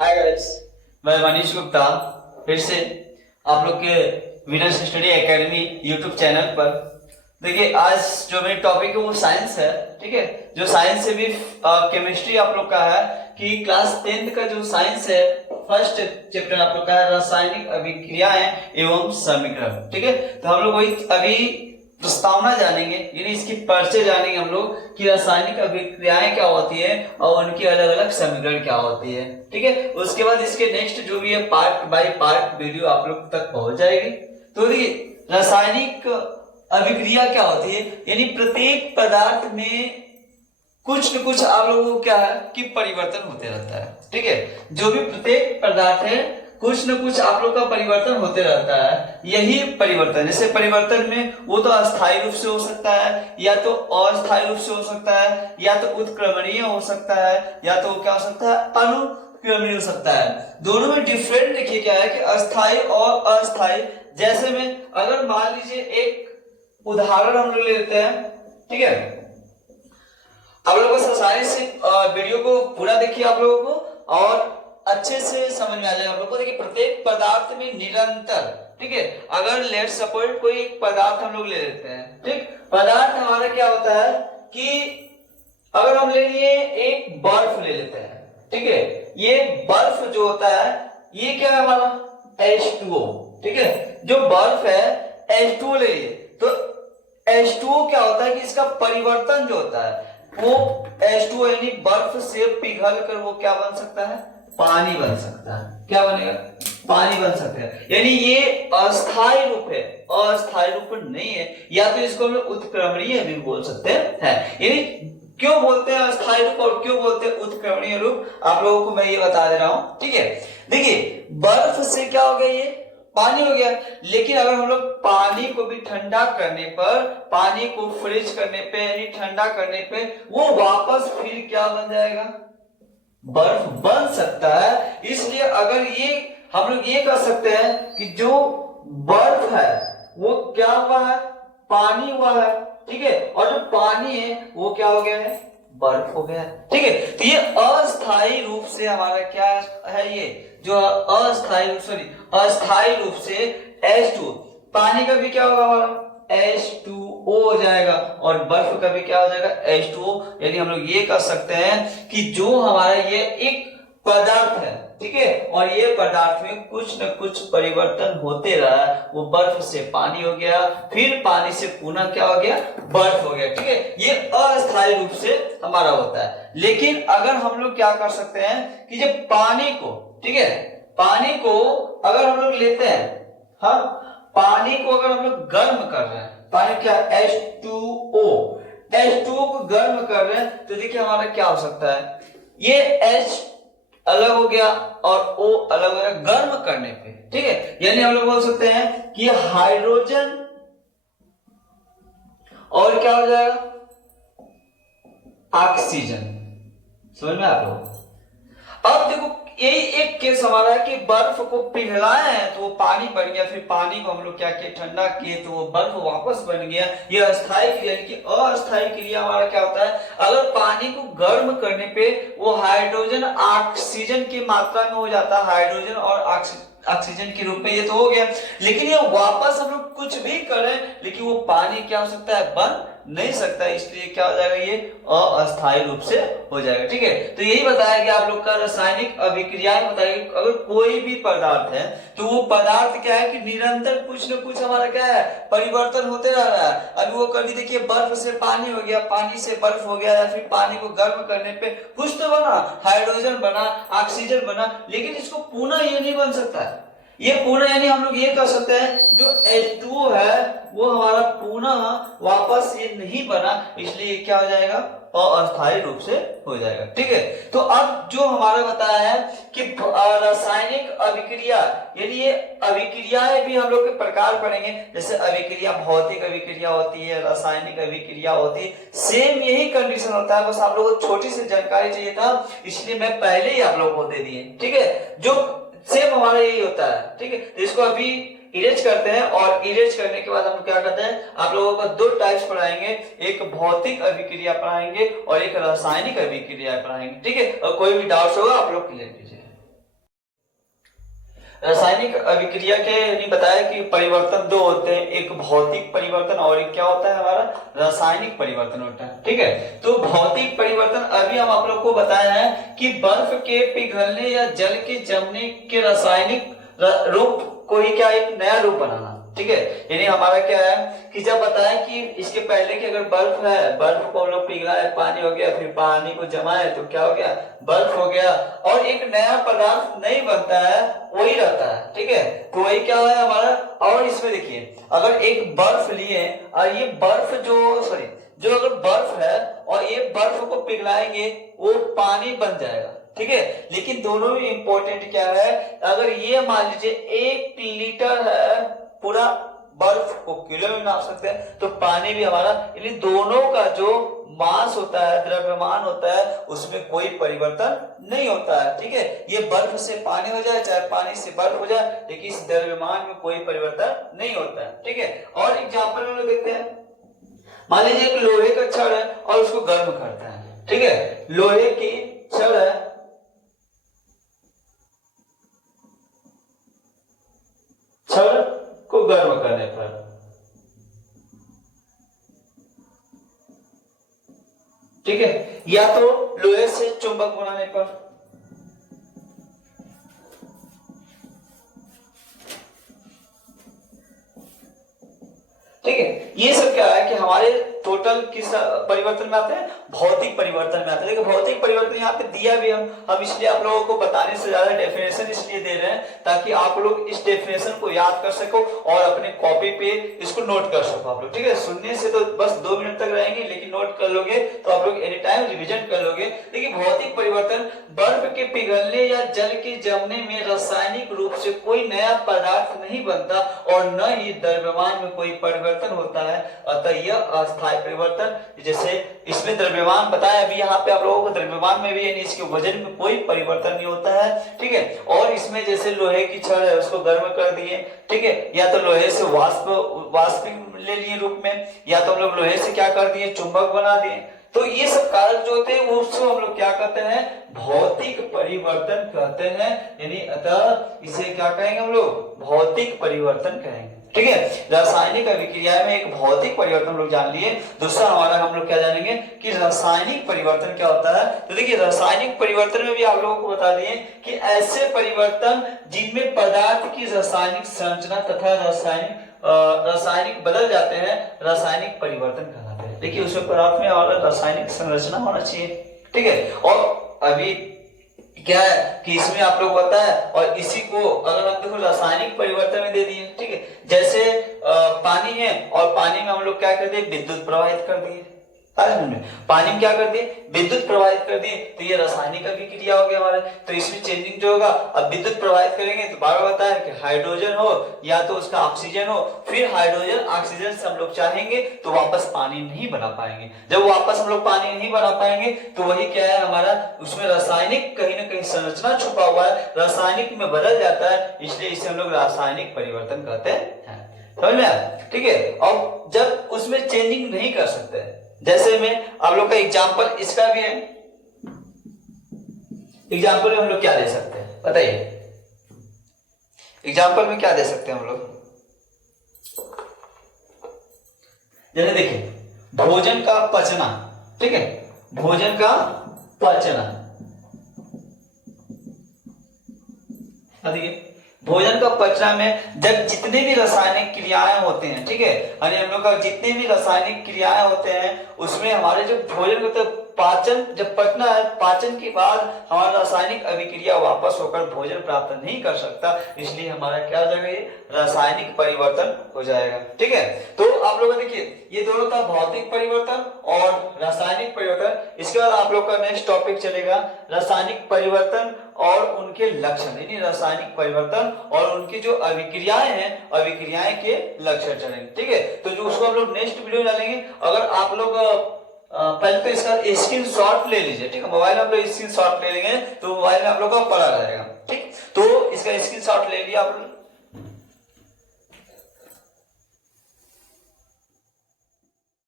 Hi guys, मैं मनीष गुप्ता फिर से आप लोग के winners study academy YouTube channel पर। देखिए, आज जो मेरी टॉपिक है वो साइंस है। ठीक है, जो साइंस से भी केमिस्ट्री आप लोग का है कि क्लास 10th का जो साइंस है, फर्स्ट चैप्टर आप लोग का है रासायनिक अभिक्रियाएं एवं समीकरण। ठीक है, तो हम लोग वही अभी प्रस्तावना जानेंगे, यानी इसकी परिचय जानेंगे हम लोग कि रासायनिक अभिक्रियाएं क्या होती है और उनकी अलग अलग समीकरण क्या होती है। ठीक है, उसके बाद इसके नेक्स्ट जो भी है पार्ट बाय पार्ट वीडियो आप लोग तक पहुंच जाएगी। तो देखिए, रासायनिक अभिक्रिया क्या होती है, यानी प्रत्येक पदार्थ में कुछ न कुछ आप लोगों को क्या है कि परिवर्तन होते रहता है। ठीक है, जो भी प्रत्येक पदार्थ है कुछ न कुछ आप लोग का परिवर्तन होते रहता है। यही परिवर्तन, जैसे परिवर्तन में वो तो अस्थायी रूप से हो सकता है, या तो अस्थायी रूप से हो सकता है, या तो उत्क्रमणीय हो सकता है, या तो क्या हो सकता है अनुक्रमणीय हो सकता है। दोनों में डिफरेंट देखिए क्या है कि अस्थायी और अस्थायी। जैसे में अगर मान लीजिए एक उदाहरण हम लोग ले लेते हैं। ठीक है, आप लोगों को आसानी से वीडियो को पूरा देखिए आप लोगों को और अच्छे से समझ में आ जाएगा आप लोगों को। देखिए, प्रत्येक पदार्थ में निरंतर, ठीक है, अगर लेट सपोज कोई एक पदार्थ हम लोग ले लेते हैं। ठीक, पदार्थ हमारा क्या होता है कि अगर हम ले लिए एक बर्फ ले लेते हैं। ठीक है, ये बर्फ जो होता है ये क्या है हमारा H2O। ठीक है, जो बर्फ है H2O ले लिए, तो H2O क्या होता है कि इसका परिवर्तन जो होता है वो H2O यानी बर्फ से पिघल कर वो क्या बन सकता है, पानी बन सकता है। क्या बनेगा, पानी बन सकता है। यानी ये अस्थायी रूप है, अस्थायी रूप नहीं है। या तो इसको हम लोग उत्क्रमणीय भी बोल सकते हैं। यानी क्यों बोलते हैं अस्थायी रूप और क्यों बोलते हैं उत्क्रमणीय रूप, आप लोगों को मैं ये बता दे रहा हूं। ठीक है, देखिए बर्फ से क्या हो गया, ये पानी हो गया। लेकिन अगर हम लोग पानी को भी ठंडा करने पर, पानी को फ्रीज करने पे यानी ठंडा करने पे वो वापस फिर क्या बन जाएगा, बर्फ बन सकता है। इसलिए अगर ये हम लोग ये कह सकते हैं कि जो बर्फ है वो क्या हुआ है, पानी हुआ है। ठीक है, और जो पानी है वो क्या हो गया है, बर्फ हो गया। ठीक है, तो ये अस्थायी रूप से हमारा क्या है, ये जो अस्थायी रूप से H2, पानी का भी क्या होगा हमारा H2O हो जाएगा और बर्फ का भी क्या हो जाएगा H2O। यानी हम लोग ये कह सकते हैं कि जो हमारा ये एक पदार्थ है, ठीक है, और ये पदार्थ में कुछ न कुछ परिवर्तन होते रहा, वो बर्फ से पानी हो गया, फिर पानी से पुनः क्या हो गया, बर्फ हो गया। ठीक है, ये अस्थायी रूप से हमारा होता है। लेकिन अगर हम लोग क्या कर सकते हैं कि जब पानी को, ठीक है, पानी को अगर हम लोग लेते हैं, हाँ, पानी को अगर हम लोग गर्म कर रहे हैं, पानी क्या H2O, H2O को गर्म कर रहे हैं, तो देखिए हमारा क्या हो सकता है, ये H अलग हो गया और O अलग हो गया गर्म करने पे। ठीक है, यानी हम लोग बोल सकते हैं कि हाइड्रोजन और क्या हो जाएगा, ऑक्सीजन। समझ में आप लोग। अब देखो यही एक केस हमारा है कि बर्फ को पिघलाए हैं तो वो पानी बन गया, फिर पानी को हम लोग क्या किए, ठंडा किए तो वो बर्फ वापस बन गया। ये अस्थायी क्रिया। यानी कि अस्थायी क्रिया हमारा क्या होता है, अगर पानी को गर्म करने पे वो हाइड्रोजन ऑक्सीजन की मात्रा में हो जाता है, हाइड्रोजन और ऑक्सीजन के रूप में, ये तो हो गया। लेकिन ये वापस हम लोग कुछ भी करें लेकिन वो पानी क्या हो सकता है, बन नहीं सकता। इसलिए क्या हो जाएगा, ये अस्थायी रूप से हो जाएगा। ठीक है, तो यही बताया गया आप लोग का रासायनिक अभिक्रियाएं बताइए। अगर कोई भी पदार्थ है तो वो पदार्थ क्या है कि निरंतर कुछ न कुछ हमारा क्या है, परिवर्तन होते रह रहा है। अभी वो कभी देखिए बर्फ से पानी हो गया, पानी से बर्फ हो गया, या फिर पानी को गर्म करने पे कुछ तो बना, हाइड्रोजन बना, ऑक्सीजन बना, लेकिन इसको पुनः ये नहीं बन सकता है। ये पुनः यानी हम लोग ये कह सकते हैं जो H2O है वो हमारा पुनः वापस ये नहीं बना, इसलिए क्या हो जाएगा, अस्थायी रूप से हो जाएगा। ठीक है, तो अब जो हमारा बताया है कि रासायनिक अभिक्रिया, यानी ये अभिक्रियाएं भी हम लोग के प्रकार पढ़ेंगे। जैसे अभिक्रिया, भौतिक अभिक्रिया होती है, रासायनिक अभिक्रिया होती है, सेम यही कंडीशन होता है। बस आप लोगों को छोटी सी जानकारी चाहिए था, इसलिए मैं पहले ही आप लोगों को दे दिए। ठीक है, जो सेम हमारा यही होता है। ठीक है, तो इसको अभी इरेज करते हैं और इरेज करने के बाद हम क्या करते हैं, आप लोगों को दो टाइप्स पढ़ाएंगे, एक भौतिक अभिक्रिया पढ़ाएंगे और एक रासायनिक अभिक्रिया पढ़ाएंगे। ठीक है, और कोई भी डाउट्स होगा आप लोग क्लियर कीजिए। रासायनिक अभिक्रिया के नहीं बताया कि परिवर्तन दो होते हैं, एक भौतिक परिवर्तन और एक क्या होता है हमारा रासायनिक परिवर्तन होता है। ठीक है, तो भौतिक परिवर्तन अभी हम आप लोग को बताया है कि बर्फ के पिघलने या जल के जमने के रासायनिक रूप को ही क्या एक नया रूप बनाना। ठीक है, यानी हमारा क्या है कि जब बताया कि इसके पहले कि अगर बर्फ है, बर्फ को हम लोग पिघला है, पानी हो गया, फिर पानी को जमा है तो क्या हो गया बर्फ हो गया, और एक नया पदार्थ नहीं बनता है वही रहता है। ठीक है, तो वही क्या है हमारा। और इसमें देखिए अगर एक बर्फ लिए और ये बर्फ जो अगर बर्फ है और ये बर्फ को पिघलाएंगे वो पानी बन जाएगा। ठीक है, लेकिन दोनों में इंपॉर्टेंट क्या है, अगर ये मान लीजिए 1 लीटर है पूरा बर्फ को किलो में नाप सकते हैं, तो पानी भी हमारा, यानी दोनों का जो मास होता है, द्रव्यमान होता है, उसमें कोई परिवर्तन नहीं होता है। ठीक है, ये बर्फ से पानी हो जाए चाहे पानी से बर्फ हो जाए, लेकिन इस द्रव्यमान में कोई परिवर्तन नहीं होता है। ठीक है, और एग्जाम्पल हम लोग देखते हैं। मान लीजिए एक लोहे का छड़ है और उसको गर्म करता है। ठीक है, लोहे की छड़ है, छड़ को गर्म करने पर ठीक है, या तो लोहे से चुंबक बनाने पर, ठीक है, ये सब क्या है कि हमारे टोटल किस परिवर्तन में आते हैं, भौतिक परिवर्तन में आते हैं। देखो भौतिक परिवर्तन यहाँ पे दिया भी हम इसलिए आप लोगों को बताने से ज्यादा डेफिनेशन इसलिए दे रहे हैं ताकि आप लोग इस डेफिनेशन को याद कर सको और अपने कॉपी पे इसको नोट कर सको आप लोग। ठीक है, सुनने से तो बस 2 मिनट तक रहेंगे, लेकिन नोट कर लोगे तो आप लोग एनी टाइम रिविजन कर लोगे। देखिए भौतिक परिवर्तन बर्फ के पिघलने या जल के जमने में रासायनिक रूप से कोई नया पदार्थ नहीं बनता और न ही द्रव्यमान में कोई परिवर्तन होता है, अतः यह अस्थायी परिवर्तन। जैसे इसमें द्रव्यमान बताया, अभी यहाँ पे आप लोगों को द्रव्यमान में भी यानी इसके वजन में कोई परिवर्तन नहीं होता है। ठीक है, और इसमें जैसे लोहे की छड़ है उसको गर्म कर दिए, ठीक है, या तो लोहे से वाष्पिक ले लिए रूप में, या तो हम लोग लोहे से क्या कर दिए चुंबक बना दिए। तो ये सब कारक जो होते हैं वो उसको हम लोग क्या कहते हैं, भौतिक परिवर्तन कहते हैं। यानी अतः इसे क्या कहेंगे हम लोग, भौतिक परिवर्तन कहेंगे। ठीक है, रासायनिक अभिक्रिया में एक भौतिक परिवर्तन हम लोग जान लिए। दूसरा हमारा हम लोग क्या जानेंगे कि रासायनिक परिवर्तन क्या होता है। तो देखिए रासायनिक परिवर्तन में भी आप लोगों को बता दिए कि ऐसे परिवर्तन जिनमें पदार्थ की रासायनिक संरचना तथा रासायनिक बदल जाते हैं, रासायनिक परिवर्तन कहलाते हैं। देखिए उसमें पदार्थ में हमारा रासायनिक संरचना होना चाहिए। ठीक है, और अभी क्या है कि इसमें आप लोग पता है, और इसी को अगर हम देखो रासायनिक परिवर्तन में दे दिए। ठीक है, जैसे पानी है और पानी में हम लोग क्या कर दिए, विद्युत प्रवाहित कर दिए। पानी में क्या कर दिए, विद्युत प्रवाहित कर दिए, तो ये रासायनिक अभिक्रिया हो गया हमारे। तो इसमें चेंजिंग जो होगा, अब विद्युत प्रवाहित करेंगे तो बार बार बताया कि हाइड्रोजन हो या तो उसका ऑक्सीजन हो, फिर हाइड्रोजन ऑक्सीजन से हम लोग चाहेंगे तो वापस पानी नहीं बना पाएंगे। जब वापस हम लोग पानी नहीं बना पाएंगे तो वही क्या है हमारा, उसमें रासायनिक कहीं ना कहीं संरचना छुपा हुआ है, रासायनिक में बदल जाता है, इसलिए इसे हम लोग रासायनिक परिवर्तन कहते हैं। समझ में आया? ठीक है, और जब उसमें चेंजिंग नहीं कर सकते, जैसे में आप लोग का एग्जाम्पल इसका भी है। एग्जाम्पल में हम लोग क्या दे सकते हैं बताइए, एग्जाम्पल में क्या दे सकते हैं हम लोग। जैसे देखिए भोजन का पचना, ठीक है, भोजन का पचना, देखिए भोजन का पचना में जब जितने भी रासायनिक क्रियाएं होते हैं, ठीक है, यानी हम लोग का जितने भी रासायनिक क्रियाएं होते हैं उसमें हमारे जो भोजन को पाचन जब पचना है, पाचन के बाद हमारा रासायनिक अभिक्रिया वापस होकर भोजन प्राप्त नहीं कर सकता, इसलिए हमारा क्या हो जाएगा, ये रासायनिक परिवर्तन हो जाएगा। ठीक है, तो आप लोग देखिए ये दोनों था भौतिक परिवर्तन और रासायनिक परिवर्तन। इसके बाद आप लोग का नेक्स्ट टॉपिक चलेगा रासायनिक परिवर्तन और उनके लक्षण, यानी रासायनिक परिवर्तन और उनकी जो अभिक्रियाएं हैं, अभिक्रियाएं के लक्षण चलेंगे। ठीक है, तो जो उसको हम लोग नेक्स्ट वीडियो डालेंगे। अगर आप लोग पहले तो इसका स्क्रीन शॉट ले लीजिए, ठीक है, मोबाइल में आप लोग स्क्रीन शॉट ले लेंगे तो मोबाइल में आप लोग का पड़ा रहेगा। ठीक, तो इसका स्क्रीन शॉट ले लिया आप लोग।